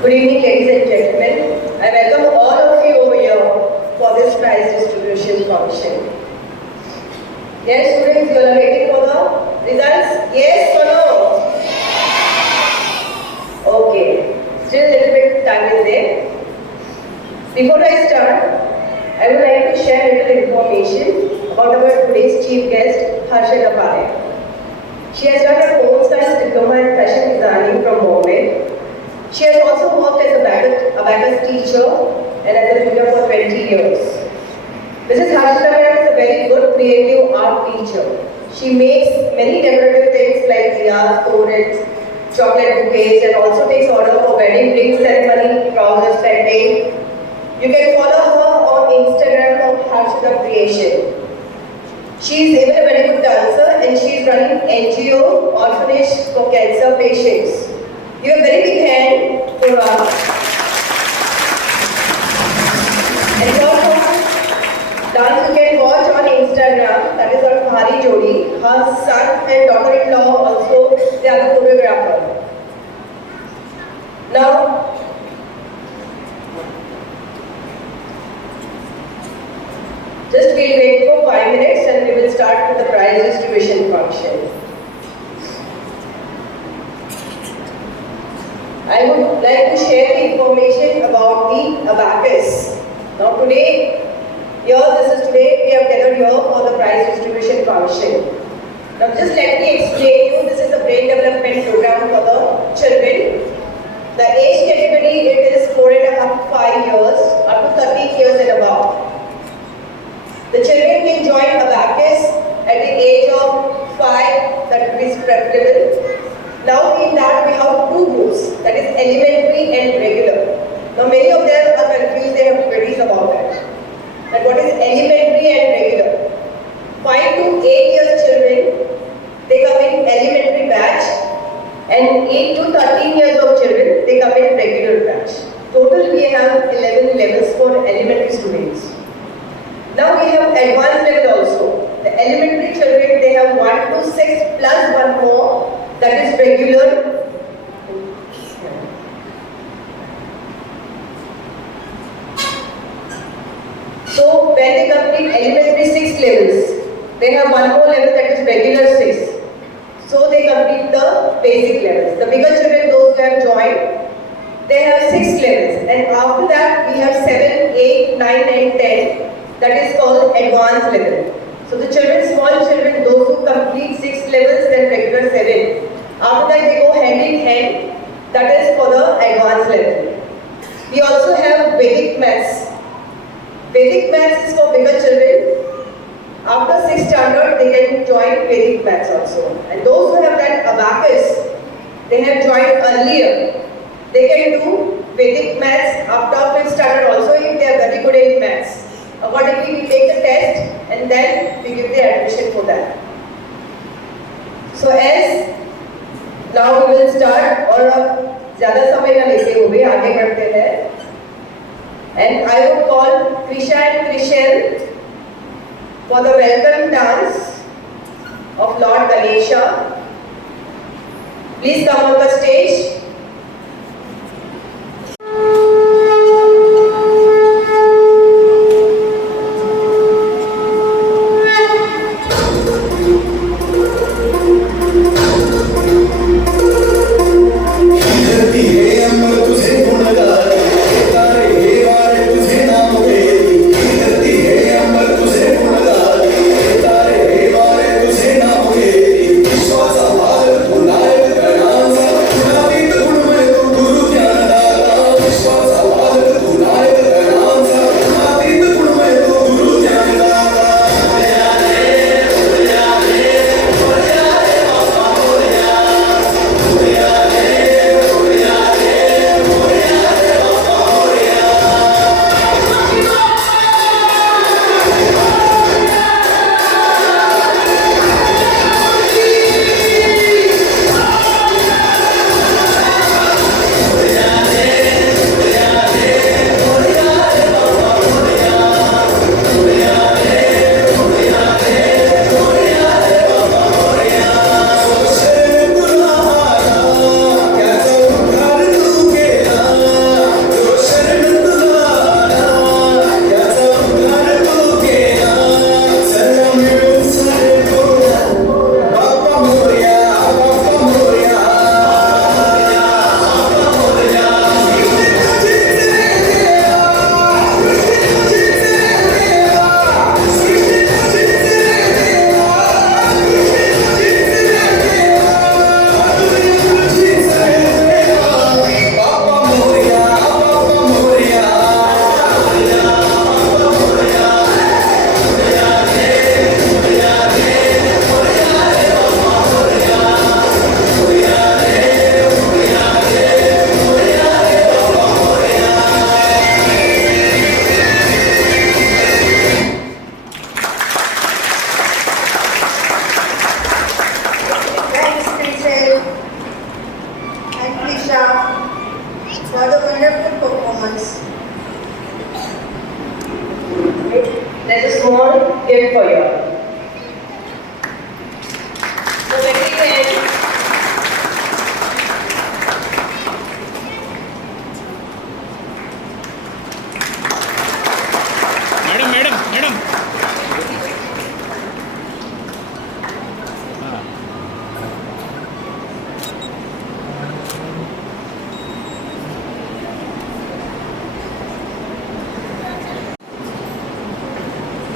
Good evening, ladies and gentlemen. I welcome all of you over here for this prize distribution function. Yes, students, you are waiting for the results? Yes or no? Okay. Still a little bit time is there. Before I start, I would like to share a little information about our today's chief guest, Harshada Parekh. She has done her home science diploma in fashion designing from Bombay. She has also worked as a abacus teacher and as a tutor for 20 years. Mrs. Harshada Parekh is a very good creative art teacher. She makes many decorative things like diyas, torens, chocolate bouquets, and also takes order for wedding ring ceremony, trousers painting. You can follow her on Instagram of Harshada Creation. She is even a very good dancer and she is running NGO orphanage for cancer patients. Give a very big hand for her. And her dance you can watch on Instagram, that is on Hari Jodi. Her son and daughter-in-law also, they are the choreographer. Now, just we'll wait for 5 minutes and we will start with the prize distribution function. I would like to share the information about the abacus. Now today, we have gathered here for the prize distribution function. Now just let me explain you, this is a brain development program for the children. The age category, it is 4.5 to 5 years, up to 13 years and above. The children can join abacus at the age of 5, that is preferable. Now in that we have two groups, that is elementary and regular. Now many of them are confused, they have queries about it. That what is elementary and regular? 5 to 8 years children, they come in elementary batch, and 8 to 13 years of children, they come in regular batch. Total we have 11 levels for elementary students. Now we have advanced level also. The elementary children, they have 1 to 6 plus one more, that is regular. So when they complete elementary 6 levels, they have one more level, that is regular 6. So they complete the basic levels. The bigger children, those who have joined, they have 6 levels, and after that we have 7, 8, 9 and 10. That is called advanced level. So the children, small children, those who complete 6 levels, then regular 7. After that they go hand in hand, that is for the advanced level. We also have Vedic maths. Vedic maths is for bigger children. After 6th standard, they can join Vedic maths also. And those who have done abacus, they have joined earlier. They can do Vedic maths after 5th standard also if they are very good in maths. Accordingly, we take the test and then we give the admission for that. So as now we will start, और ज़्यादा समय ना लेते हुए आगे बढ़ते हैं. And I would call Krisha and Krishel for the welcome dance of Lord Ganesha. Please come on the stage. Viश्वासा भारत, नायक गणांसा, big hand. Madam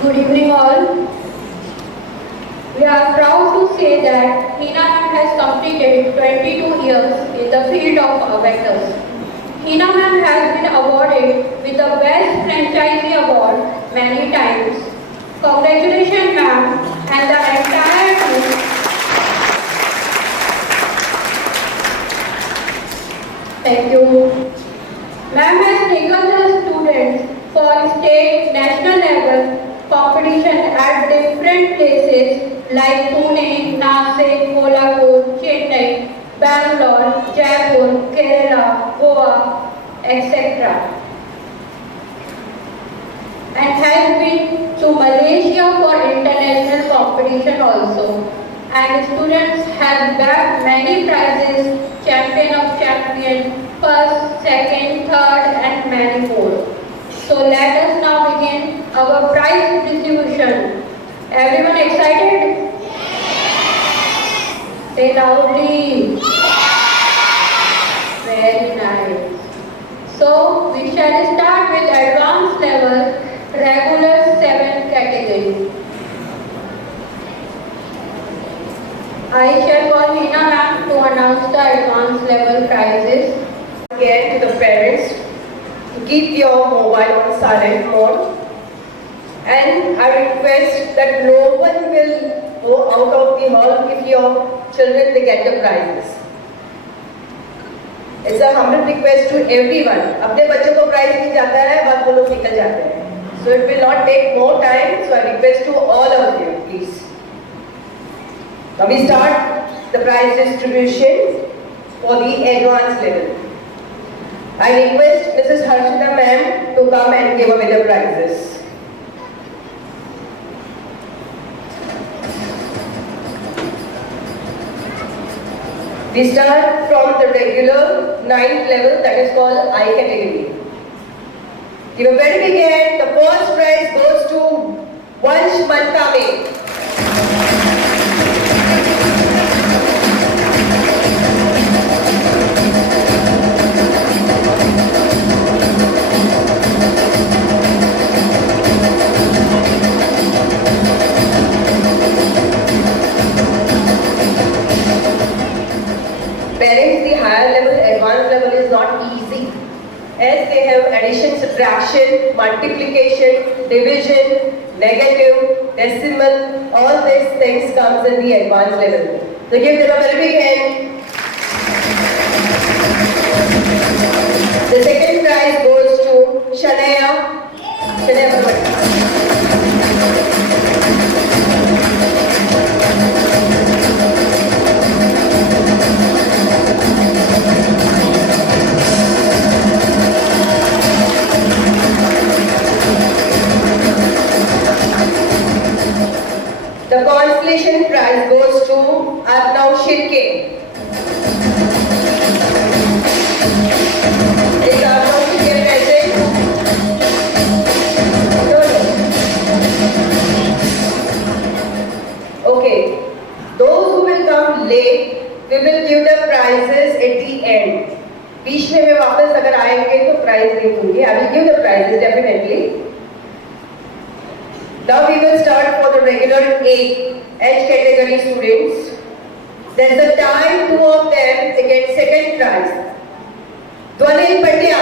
Good evening all. We are proud to say that Hina Ma'am has completed 22 years in the field of abacus. Hina Ma'am has been awarded with the Best Franchisee Award many times. Congratulations ma'am and the entire team. Thank you. Ma'am has taken the students for state, national level competition at different places like Pune, Nashik, Kolhapur, Chennai, Bangalore, Jaipur, Kerala, Goa, etc. And has been to Malaysia for international competition also. And students have bagged many prizes, champion of champion, first, second, third and many more. So let us now begin our prize distribution. Everyone excited? Say loudly. Very nice. So we shall start with advanced level, regular 7 category. I shall call Hina Ma'am to announce the advanced level prizes. Again to the parents to keep your mobile on silent mode. And I request that no one will go out of the hall if your children they get the prizes. It's a humble request to everyone. अपने बच्चों को prize नहीं जाता है, बाद वो लोग निकल जाते हैं. So it will not take more time. So I request to all of you, please. Now we start the prize distribution for the advanced level. I request Mrs. Harshita ma'am to come and give away the prizes. We start from the regular 9th level, that is called I category. Give a very big hand. The first prize goes to Vansh Mankame. Parents, the higher level, advanced level is not easy, as they have addition, subtraction, multiplication, division, negative, decimal, all these things comes in the advanced level. So give them a very big hand. The second prize goes to Shania. The consolation prize goes to Arnav Shirke. Is Arnav Shirke present? No. Okay. Those who will come late, we will give the prizes at the end. बीच में मैं वापस अगर आएंगे तो prize नहीं दूंगी. I will give the prizes definitely. Now we will start for the regular age category students. There's a tie, two of them, they get second prize. Dwanil Patia.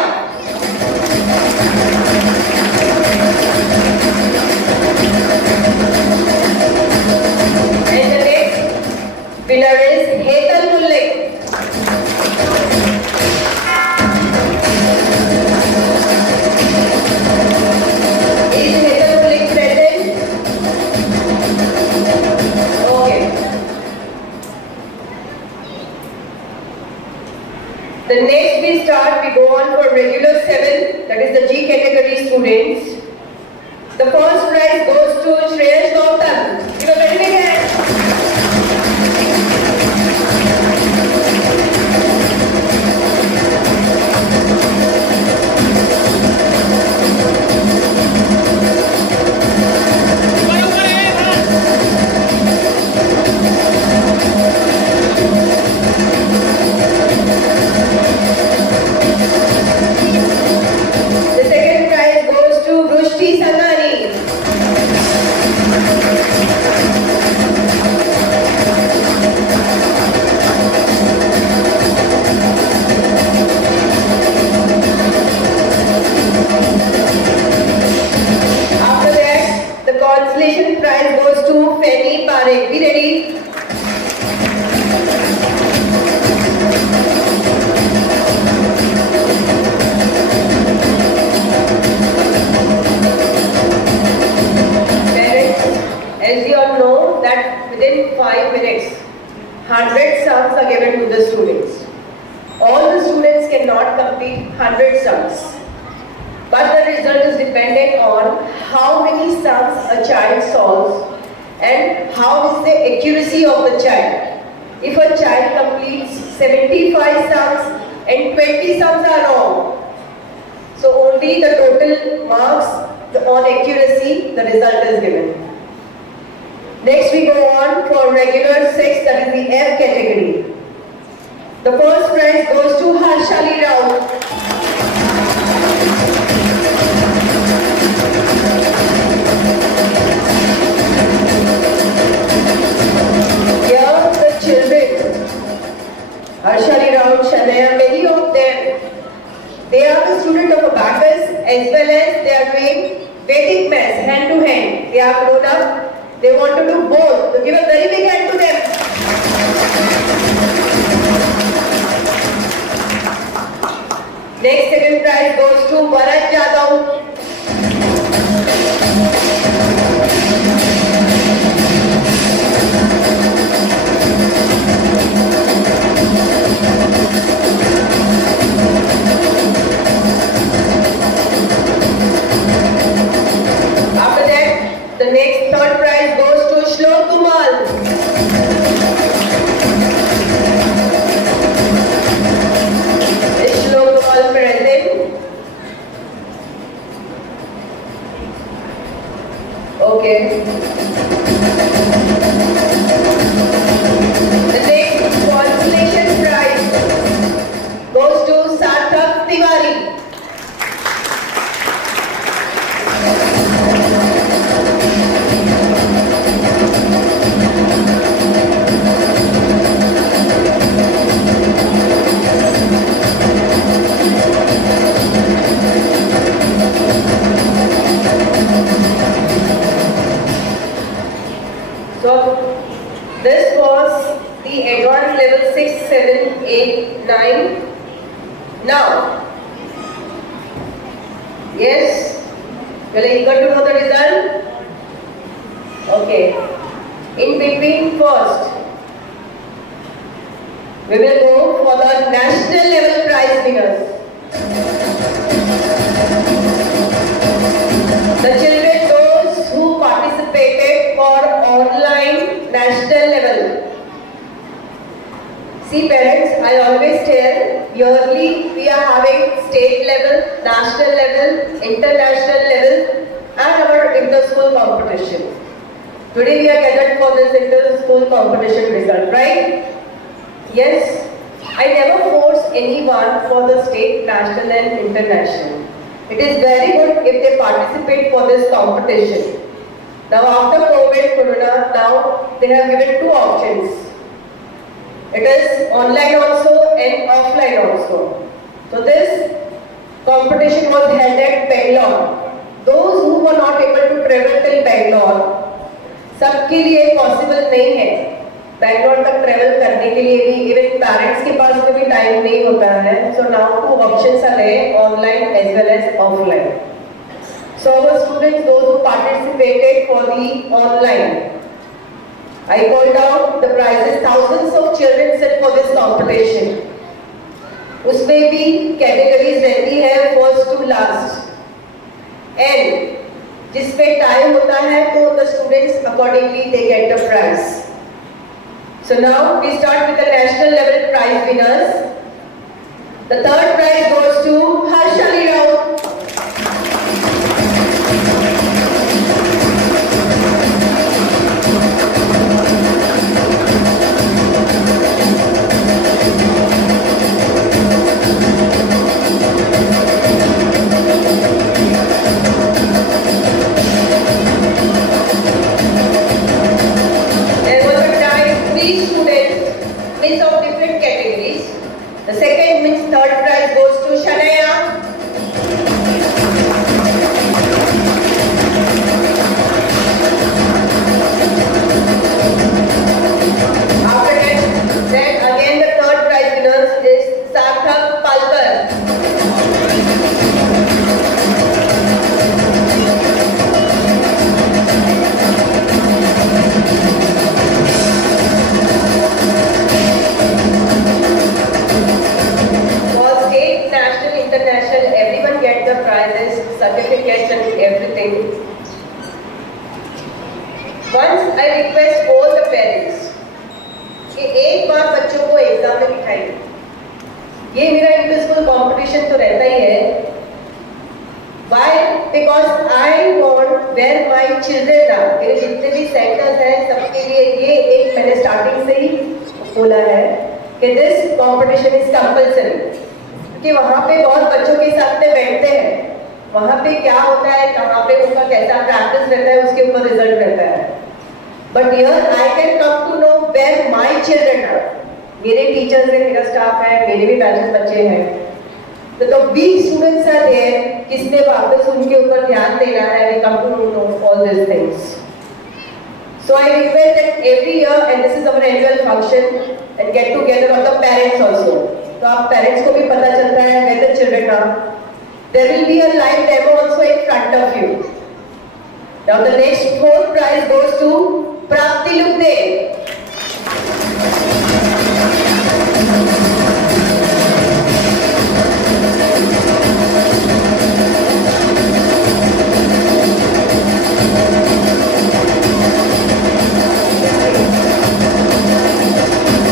And the next winner is Hetal Mulle. The next we start, we go on for regular 7, that is the G category students. The first prize goes to Shreyash Gautam. Give a very big hand. 100 sums are given to the students. All the students cannot complete 100 sums. But the result is dependent on how many sums a child solves and how is the accuracy of the child. If a child completes 75 sums and 20 sums are wrong, so only the total marks on accuracy, the result is given. Next we go on for regular 6, that is the F category. The first prize goes to Harshali Rao. Harshali Rao, Shanaya, many of them, they are the student of abacus as well as they are doing Vedic maths hand to hand. They are grown up, they want to do both. So give a very big hand to them. Next second prize goes to Varad Jadhav. After that, the next third prize goes to Shlok Kumal. Is Shlok Kumal present? Okay. The next consolation prize goes to Sarthak Tiwari. So, this was the advanced level 6, 7, 8, 9. Now, yes, you are eager to know the result? Okay. In between first, we will go for the national level prize winners. The children, those who participated for online national level. See parents, I always tell, yearly we are having state level, national level, international level and our inter-school competition. Today we are gathered for this inter-school competition result, right? Yes, I never force anyone for the state, national and international. It is very good if they participate for this competition. Now after COVID, Corona, now they have given two options. It is online also and offline also. So this competition was held at Bangalore. Those who were not able to travel till Bangalore, सबके लिए possible नहीं है बैंगलोर तक travel करने के लिए भी even parents के पास में भी टाइम नहीं होता है so now two options are there online as well as offline so our students those who participated for the online I called out the prizes thousands of children set for this competition उसमें भी categories रहती है first to last and जिसपे time होता है तो the students accordingly they get the prize. So now we start with the national level prize winners. The third prize goes to Harshali Rao. The second means third prize goes to Shanaya. After that, then again the third prize winners is Sarthak Palkar. कि एक बार बच्चों को exam में बिठाइए। ये मेरा inter school competition तो रहता ही है। Why? Because I want where my children are. मेरे जितने भी सेंटर्स हैं सबके लिए ये एक मैंने स्टार्टिंग से ही बोला है कि दिस कॉम्पिटिशन इज कंपल्सरी, कि वहाँ पे बहुत बच्चों के साथ में बैठते हैं, वहाँ पे क्या होता है, कहाँ पे उनका कैसा प्रैक्टिस रहता है, उसके ऊपर रिजल्ट रहता है। But here I can come to know where my children are. मेरे टीचर्स हैं, मेरा स्टाफ है, मेरे भी बैचेस बच्चे हैं, तो वीक स्टूडेंट्स आर देयर, किसने वापस उनके ऊपर ध्यान देना है, we come to know all this things. So I request that every year, and this is our annual function, and get together of the parents also. तो आप parents को भी पता चलता है where the children are. There will be a live demo also in front of you. Now the next fourth prize goes to Prapti Lukde.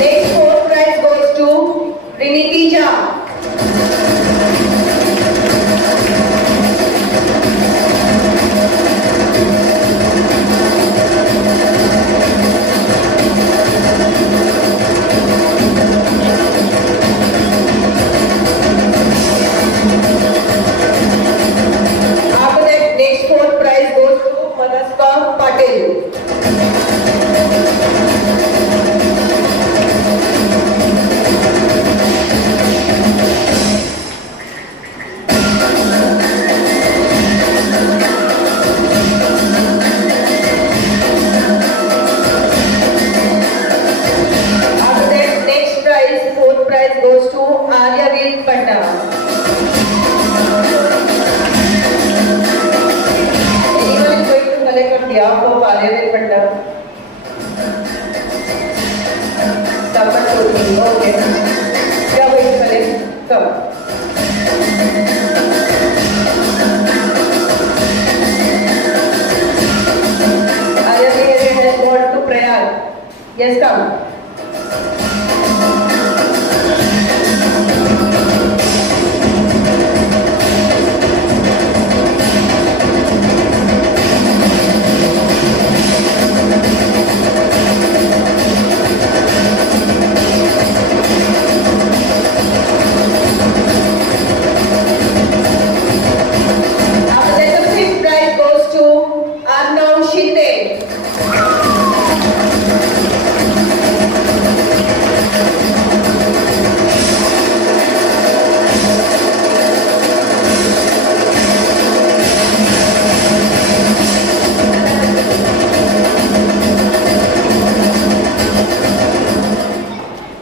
Next fourth prize goes to Riniti Jha. After that, next fourth prize goes to Manaska Patel. After that, next prize, fourth prize goes to Aryaveer Panda. Anyone is going to collect on behalf of Aryaveer Panda? Someone told me, okay. You are going to collect? Come. Aryaveer has gone to Prayag. Yes, come. After that, the fifth prize goes to Arnav Shinde.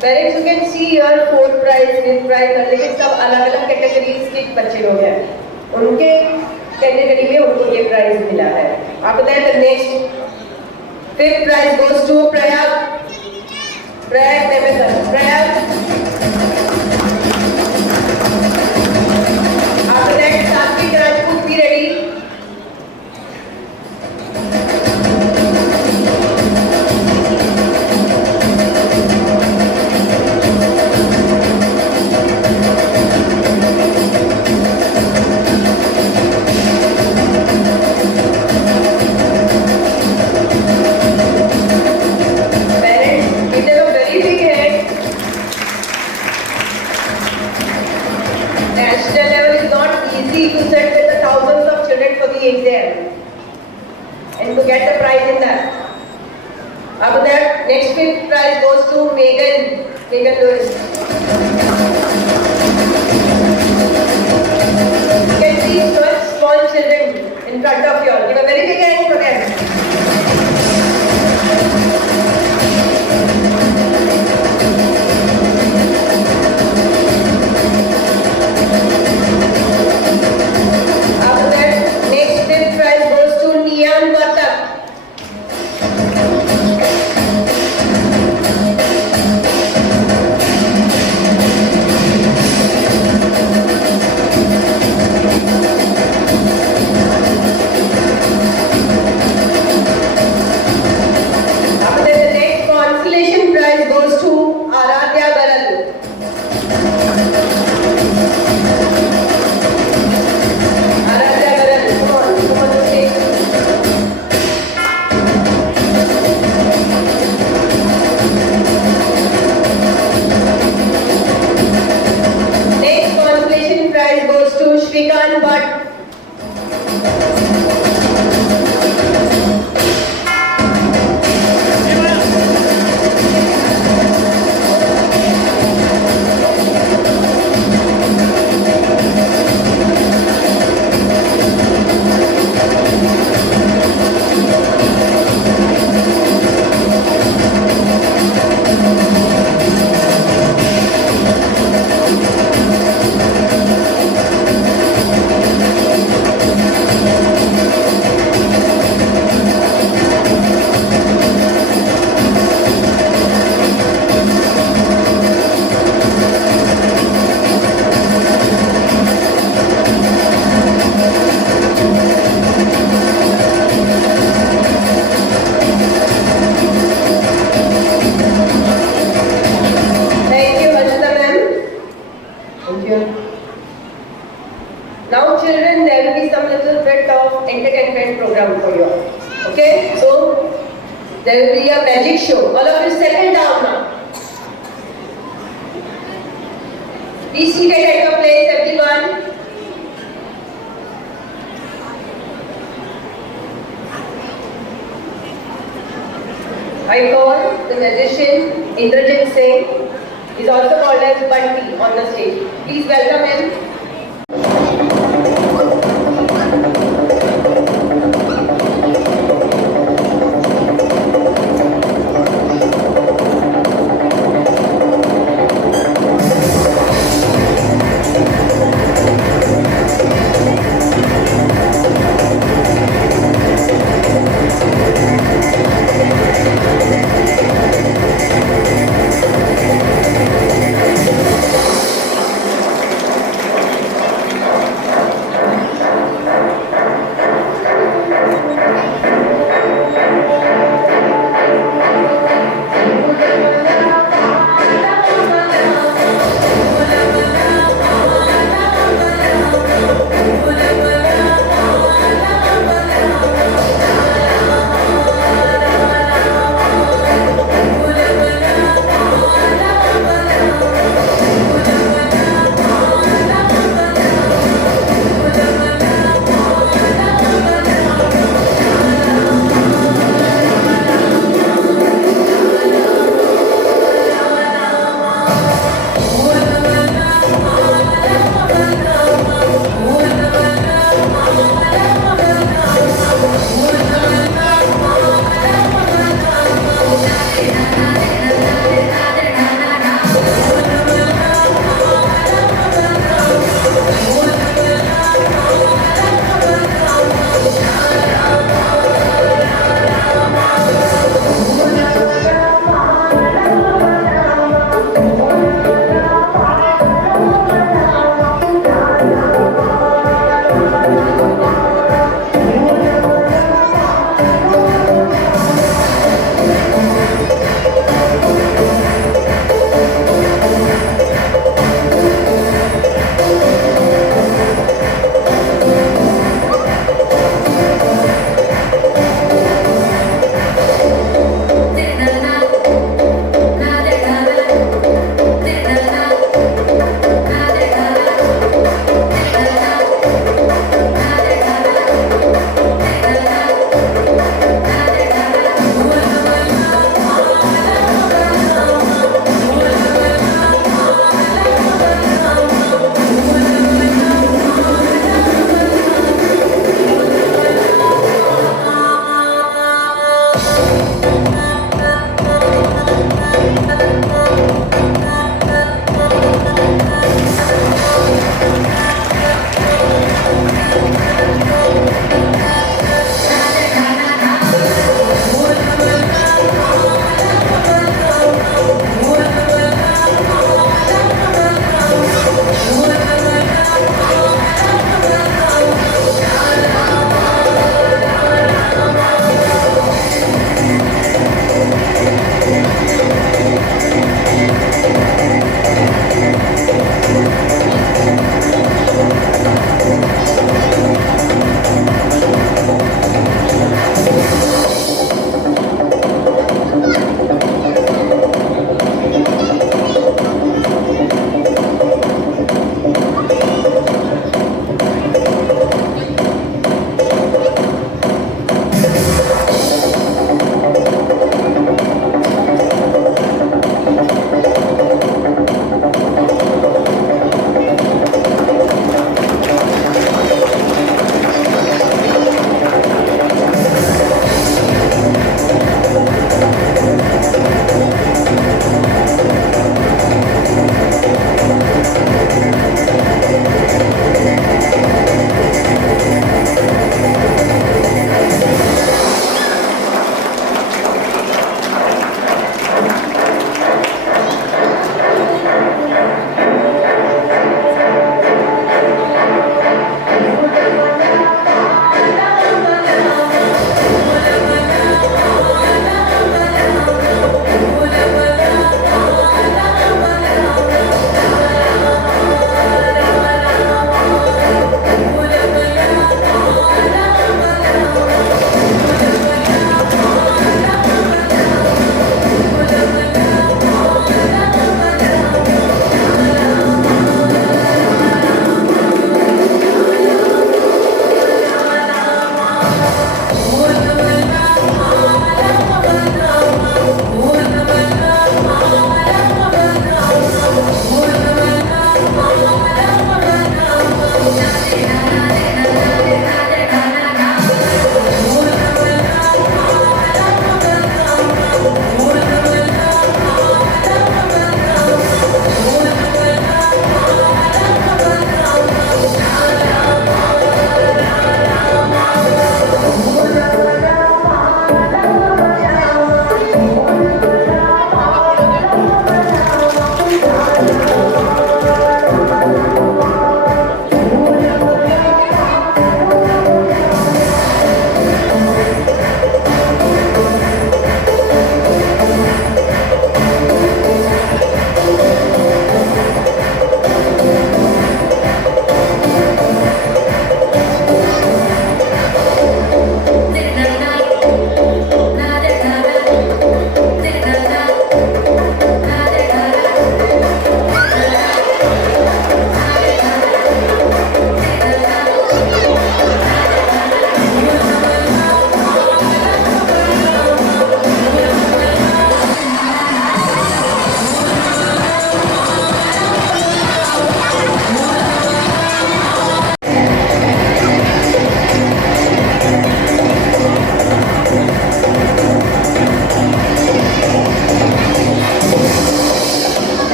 Parents, you can see here fourth prize, fifth prize, लेकिन सब अलग-अलग categories के बच्चे लोग हैं, उनके category में उनको ये प्राइज मिला है। After that, the next fifth prize goes to Prayag. Prayag Devedan. Prayag. After that, Satvik Rajput, be ready. Parents, give them a very big hand. National level is not easy to set with the thousands of children for the exam and to get the prize in that. After that, next fifth prize goes to Megan Lewis. You can see such small children in front of you all. Give a very big hand for them. After that, next fifth prize goes to Nian Vatak. goes to Aradhya Baral. Aradhya Baral, come on the stage. Next consolation prize goes to Shrikant Bhatt. Thank you, Harshita ma'am. Thank you. Now children, there will be some little bit of entertainment program for you. Okay? So, there will be a magic show. All of you settle down now. Be seated at your place, everyone. I call the magician Indrajit Singh. He's also called as Bunty on the stage. Please welcome him.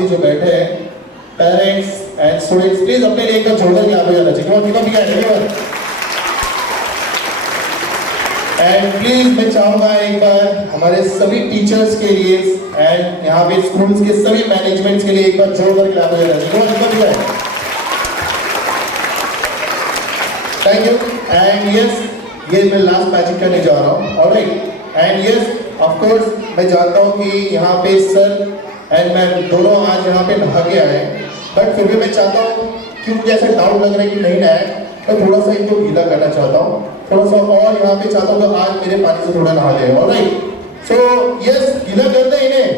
पे जो बैठे हैं parents and students, please अपने लिए एक बार जोरदार clap हो जाना चाहिए। एंड प्लीज मैं चाहूंगा एक बार हमारे सभी टीचर्स के लिए एंड यहाँ पे स्कूल्स के सभी मैनेजमेंट्स के लिए एक बार जोरदार क्लैप हो जाना चाहिए। Thank you. एंड यस, ये मैं लास्ट मैजिक करने जा रहा हूँ। Alright, and yes of course मैं जानता हूँ कि यहाँ पे सर एंड मैम दोनों आज यहाँ पे नहा के आए, बट फिर भी मैं चाहता हूँ कि मुझे ऐसा डाउट लग रहा है कि नहीं नहाए, मैं थोड़ा सा इनको गीला करना चाहता हूँ, थोड़ा सा और यहाँ पे चाहता हूँ कि आज मेरे पानी से थोड़ा नहा ले। ऑलराइट, सो यस, गीला करते हैं इन्हें।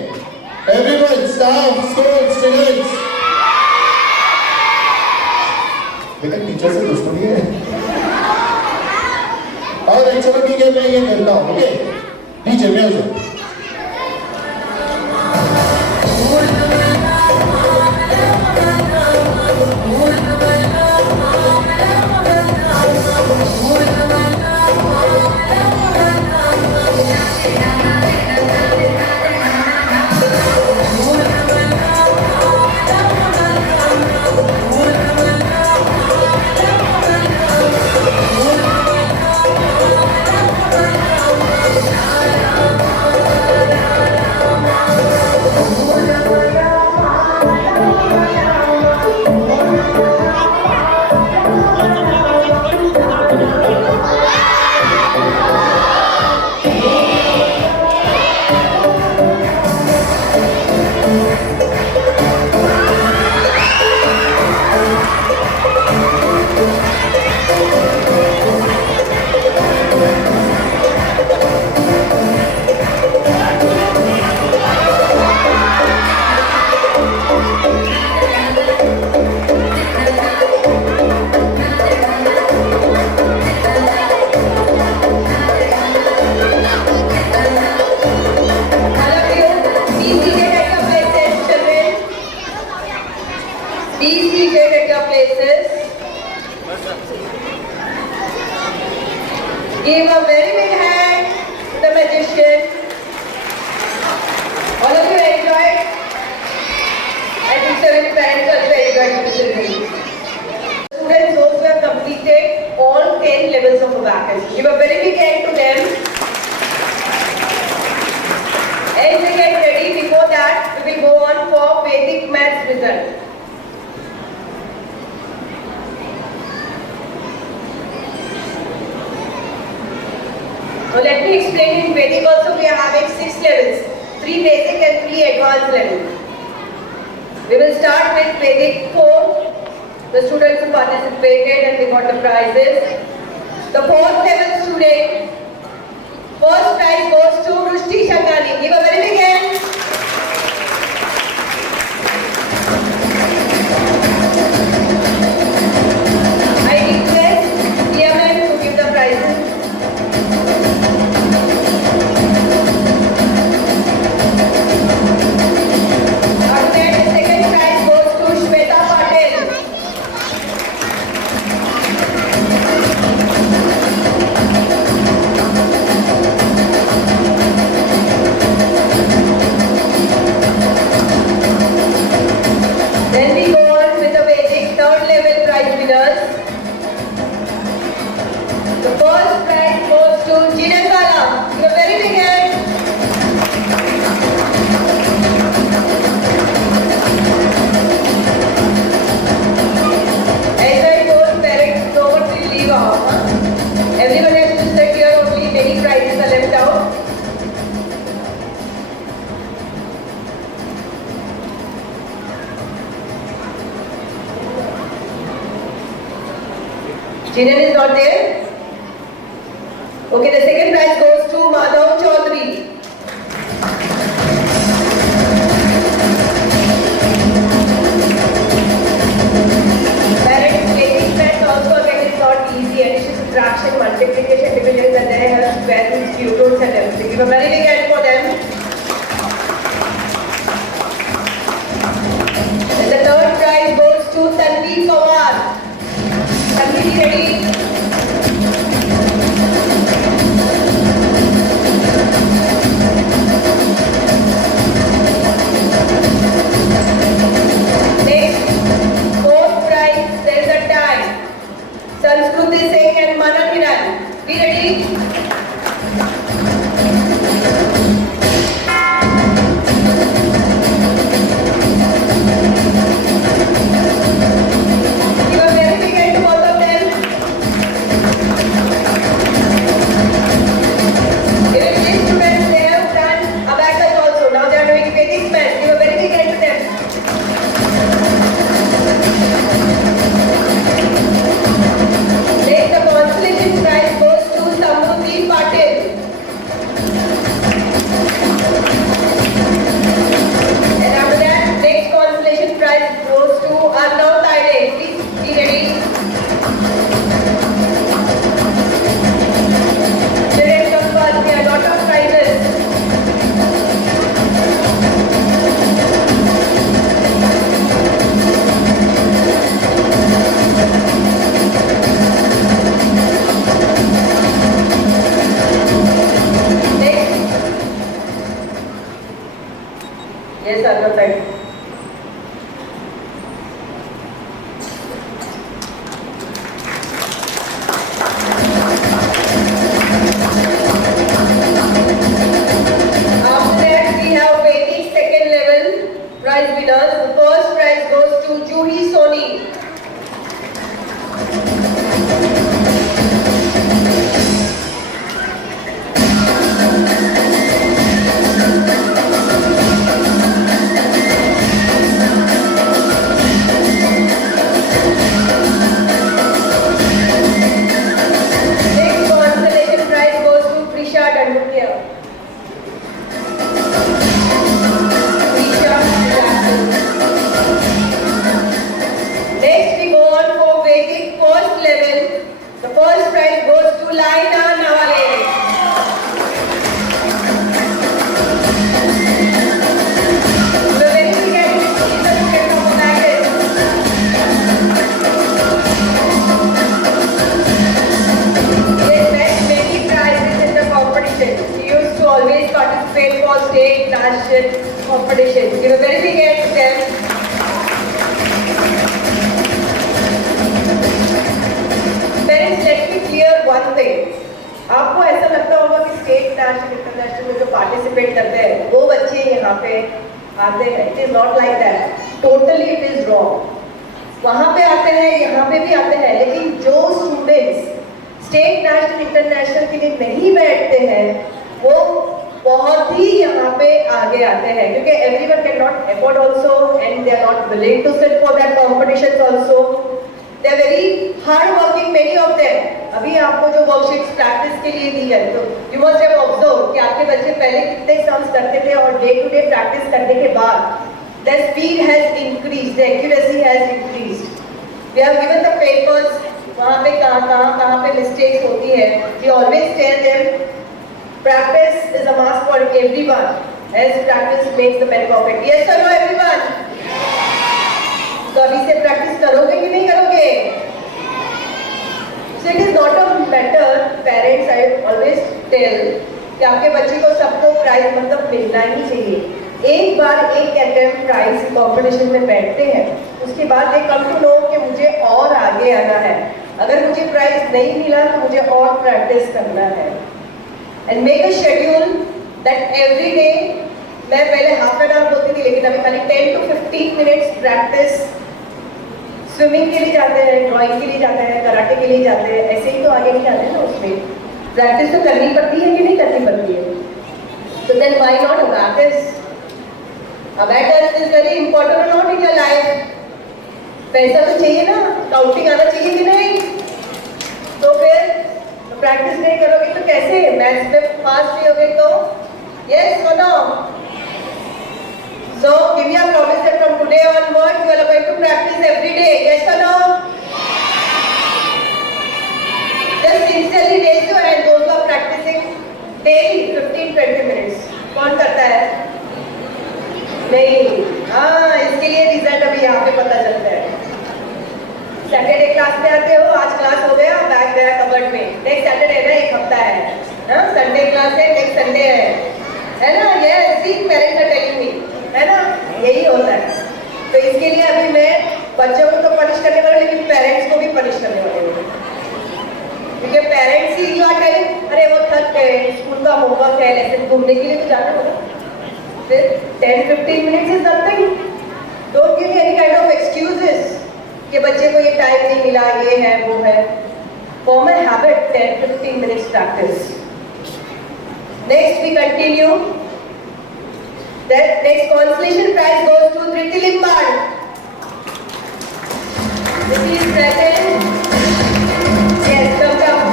एवरीवन, स्टाफ, स्टूडेंट्स, स्टूडेंट्स, बेटा टीचर से दुश्मनी है। और चलो ठीक है, मैं ये करता हूँ। Okay, DJ music. Give a very big hand to the magician. All of you enjoyed? I think seven parents also enjoyed the children. Students, those who have completed all 10 levels of abacus, give a very big hand to them. As they get ready, before that, we will go on for Vedic maths result. Now let me explain. In Vedic also we are having 6 levels, 3 basic and 3 advanced levels. We will start with Vedic 4. The students who participated and they got the prizes. The 4th level student, first prize goes to Rushti Shankani. Give a very big hand. I request Yemen to give the prizes. Then we go on with the Vedic 3rd level prize winners. The first prize goes to Jinanwala. Give a very big hand. As I told parents, no one will leave out. Everyone has to sit here, only many prizes are left out. Jinan is not there? Okay, the second prize goes to Madhav Chaudhary. Parents, Vedic maths also again is not easy. Addition, subtraction, multiplication, division, and then have squares, cube roots and everything. Give a very big hand for them. And the third prize goes to Tanvi Pawar. Tanvi, ready? Sanskruti Singh and Manan Hiran. Be ready? Give a very big hand to both of them. Even these students, they have done abacus also. Now they are doing Vedic math. Give a very big hand to them. Next, the consolation prize goes to Samruddhi Patil. And after that, next consolation prize goes to Arnav Taide. Please be ready. Children, come first. There are a lot of prizes. Next. Yes, Arnav Taide. After that, we have Vedic second level prize winners. The first prize goes to Juhi Soni. Next consolation prize goes to Prisha Dandukia. Next we go on for Vedic first level. The first prize goes to Laina Nawale. The very big hand is the bucket of abacus. He has met many prizes in the competition. He used to always participate for state, national competition. Give a very big hand to them. Parents, let me clear one thing. आपको ऐसा लगता होगा कि state national international में जो participate करते हैं वो बच्चे यहाँ पे आते हैं. It is not like that. Totally it is wrong. वहाँ पे आते हैं, यहाँ पे भी आते हैं, लेकिन जो स्टूडेंट्स स्टेट नेशनल इंटरनेशनल के लिए नहीं बैठते हैं वो बहुत ही यहाँ पे आगे आते हैं, क्योंकि everyone cannot afford also and they are not willing to sit for that competitions also. They are very hard working, many of them. अभी आपको जो वर्कशीट्स प्रैक्टिस के लिए दी है, तो you must have observed कि आपके बच्चे पहले कितने सम्स करते थे और डे टू डे प्रैक्टिस करने के बाद the speed has increased, the accuracy has increased. We have given the papers, वहाँ पे कहाँ पे mistakes होती है. We always tell them practice is a must for everyone, as practice makes the man perfect. Yes or no, everyone? तो अभी से practice करोगे कि नहीं करोगे? So it is not a matter, parents, I always tell कि आपके बच्चे को सबको प्राइज मतलब मिलना ही चाहिए. एक बार एक अटेम्प्ट प्राइज कंपटीशन में बैठते हैं, उसके बाद दे कम टू नो कि मुझे और आगे आना है. अगर मुझे प्राइज नहीं मिला तो मुझे और प्रैक्टिस करना है. And make a schedule that every day, मैं पहले हाफ एन आवर बोलती थी, लेकिन अभी खाली 10 to 15 मिनट्स प्रैक्टिस. स्विमिंग के लिए जाते हैं, ड्राइंग के लिए जाते हैं, कराटे के लिए जाते हैं, ऐसे ही तो आगे नहीं जाते हैं ना. उसमें प्रैक्टिस तो करनी पड़ती है कि नहीं करनी पड़ती है? So then why not abacus? Abacus is very important or not in your life? पैसा तो चाहिए ना, काउंटिंग आना चाहिए कि नहीं? तो फिर प्रैक्टिस नहीं करोगे तो कैसे? मैथ्स में पास नहीं होगे तो? Yes or no? So give me a promise that from today onwards you are going to practice every day. Yes or no? Just sincerely raise your hand, those who are practicing daily 15-20 minutes. कौन करता है? नहीं. हाँ, इसके लिए result अभी यहाँ पे पता चलता है. सैटरडे क्लास में आते हो, आज क्लास हो गया, बैग गया कबर्ड में. नेक्स्ट सैटरडे ना, एक हफ्ता है. हाँ, संडे क्लास है, नेक्स्ट संडे है ना? ये सी पेरेंट्स आर टेलिंग मी, है ना? यही होता है. तो इसके लिए अभी मैं बच्चों को तो पनिश करने वाली हूँ, लेकिन पेरेंट्स को भी पनिश करने वाली हूँ. का होमवर्क है, लेसन घूमने के लिए तो जाते हो ना, फिर 10-15 minutes is nothing. Don't give any kind of excuses कि बच्चे को ये टाइम नहीं मिला, ये है वो है. Form a habit 10-15 minutes practice. Next we continue. That next consolation prize goes to Dhriti Limbad. Dhriti is present. Yes, come.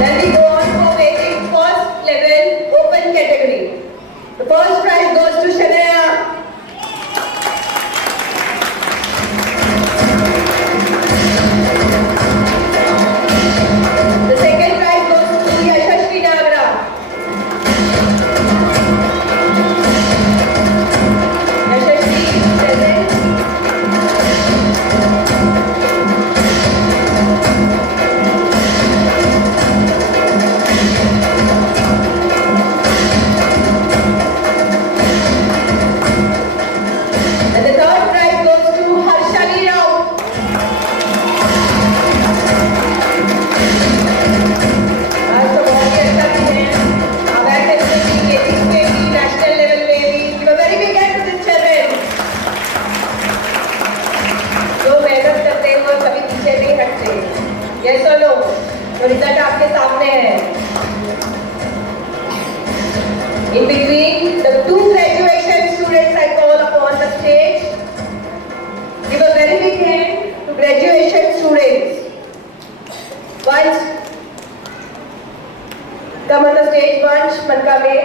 Then we go on for making first level open category. The first prize goes to Shania. The second prize goes to Yashashvi Nagra. Yashashvi, present. And the third prize goes to Harshali Rao. आज तो बहुत ही अच्छा भी है. Award में भी, getting में भी, नेशनल लेवल में भी. Give a very big hand to these children. जो मेहनत करते हैं वो कभी पीछे नहीं हटते. Yes or no? तो रिजल्ट आपके सामने है. In between the two graduation students I call upon the stage. Give a very big hand to graduation students. Once come on the stage, Vansh, Mankabe.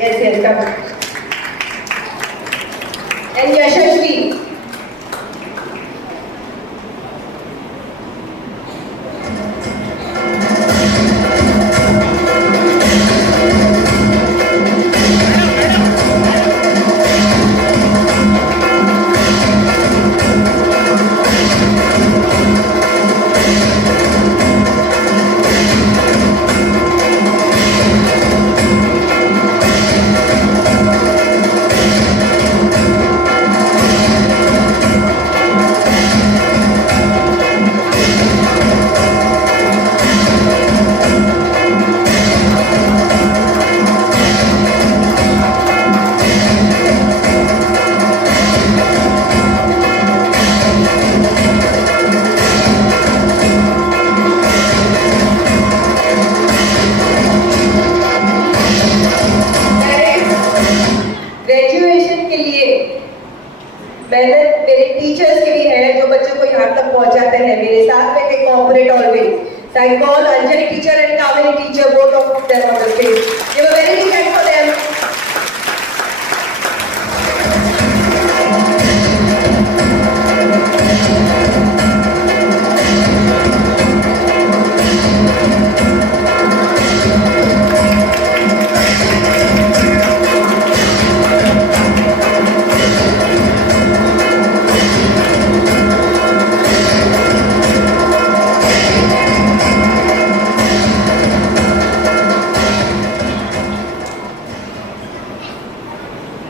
Yes, come. And Yashashvi. Graduation के लिए मेहनत मेरे teachers की भी है जो बच्चों को यहाँ तक पहुँचाते हैं. मेरे साथ में they cooperate always. So I call Anjali teacher and Kamini teacher, both of them on the stage. Give a very big hand for them.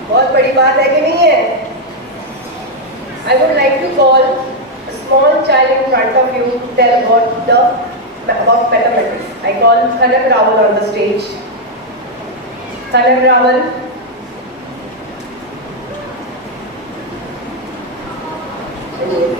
बहुत बड़ी बात है कि नहीं है? I would like to call a small child in front of you to tell about mathematics. I call Khanak Rawal on the stage. Khanak Rawal. Middle.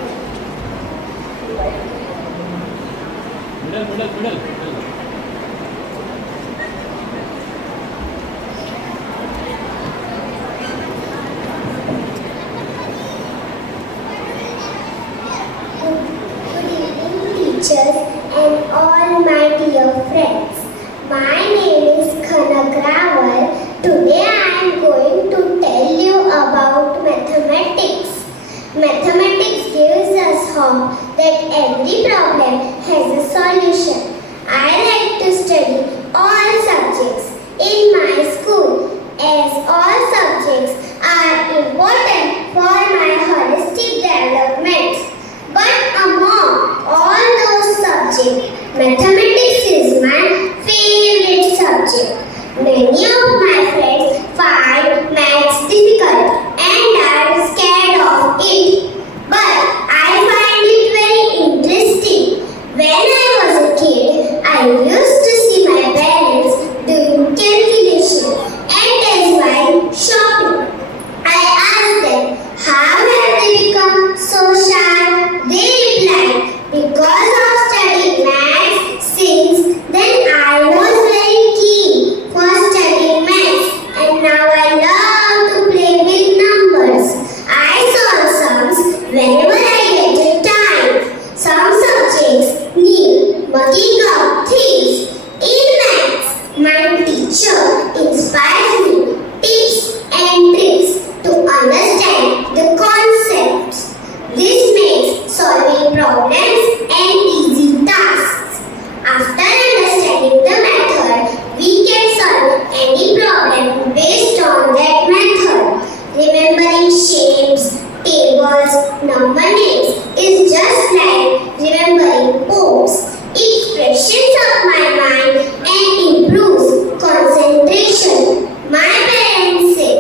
Teachers and all my dear friends. My name is Khanak Rawal. Today I am going to tell you about mathematics. Mathematics gives us hope that every problem has a solution. I like to study all subjects in my school as all subjects are important for my holistic development. But among all those subjects, mathematics number names is just like remembering poems. It freshens up my mind and improves concentration. My parents say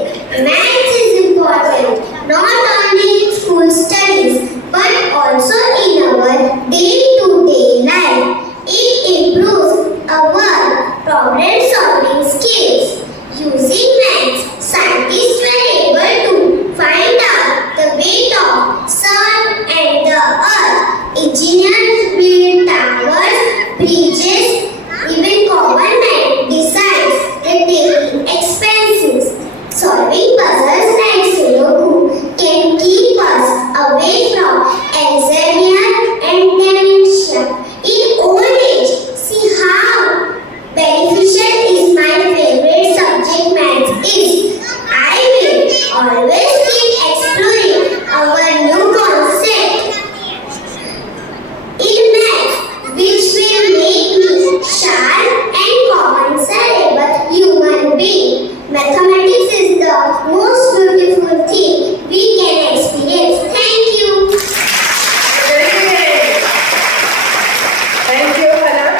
maths is important not only in school studies but also in our day-to-day life. It improves our problem-solving skills. Using maths, scientists were able to find out the weight of sun and the earth. Engineers build towers, bridges, even government decides the daily expenses. Solving puzzles like Sudoku can keep us away from Alzheimer's and dementia. In old age, see how beneficial is my favorite subject maths is. I will always keep exploring our new concept in maths, which will make me sharp and common-sensible human being. Mathematics is the most beautiful thing we can experience. Thank you. Brilliant. Thank you, Hannah.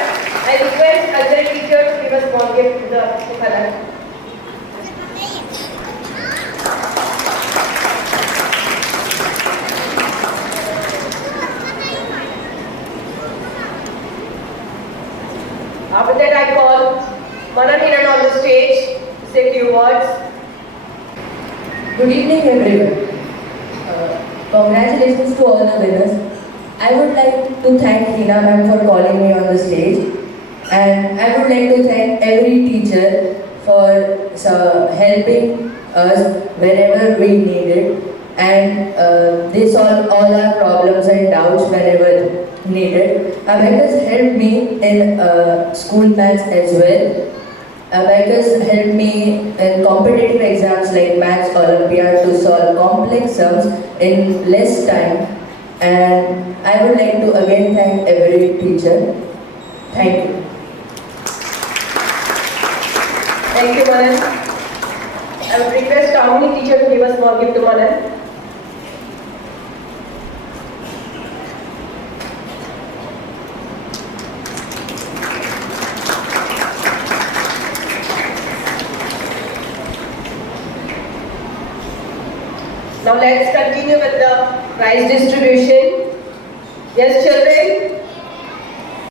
I request other teacher to give a small gift to Hannah. After that, I call Manan Hiran on the stage to say a few words. Good evening, everyone. Congratulations to all the winners. I would like to thank Hina ma'am for calling me on the stage, and I would like to thank every teacher for helping us whenever we needed, and they solve all our problems and doubts whenever needed. Abacus helped me in school maths as well. Abacus helped me in competitive exams like Maths Olympiad to solve complex sums in less time. And I would like to again thank every teacher. Thank you. Thank you, Manan. I would request Kamini teacher to give a small gift to Manan. Now let's continue with the prize distribution. Yes, children.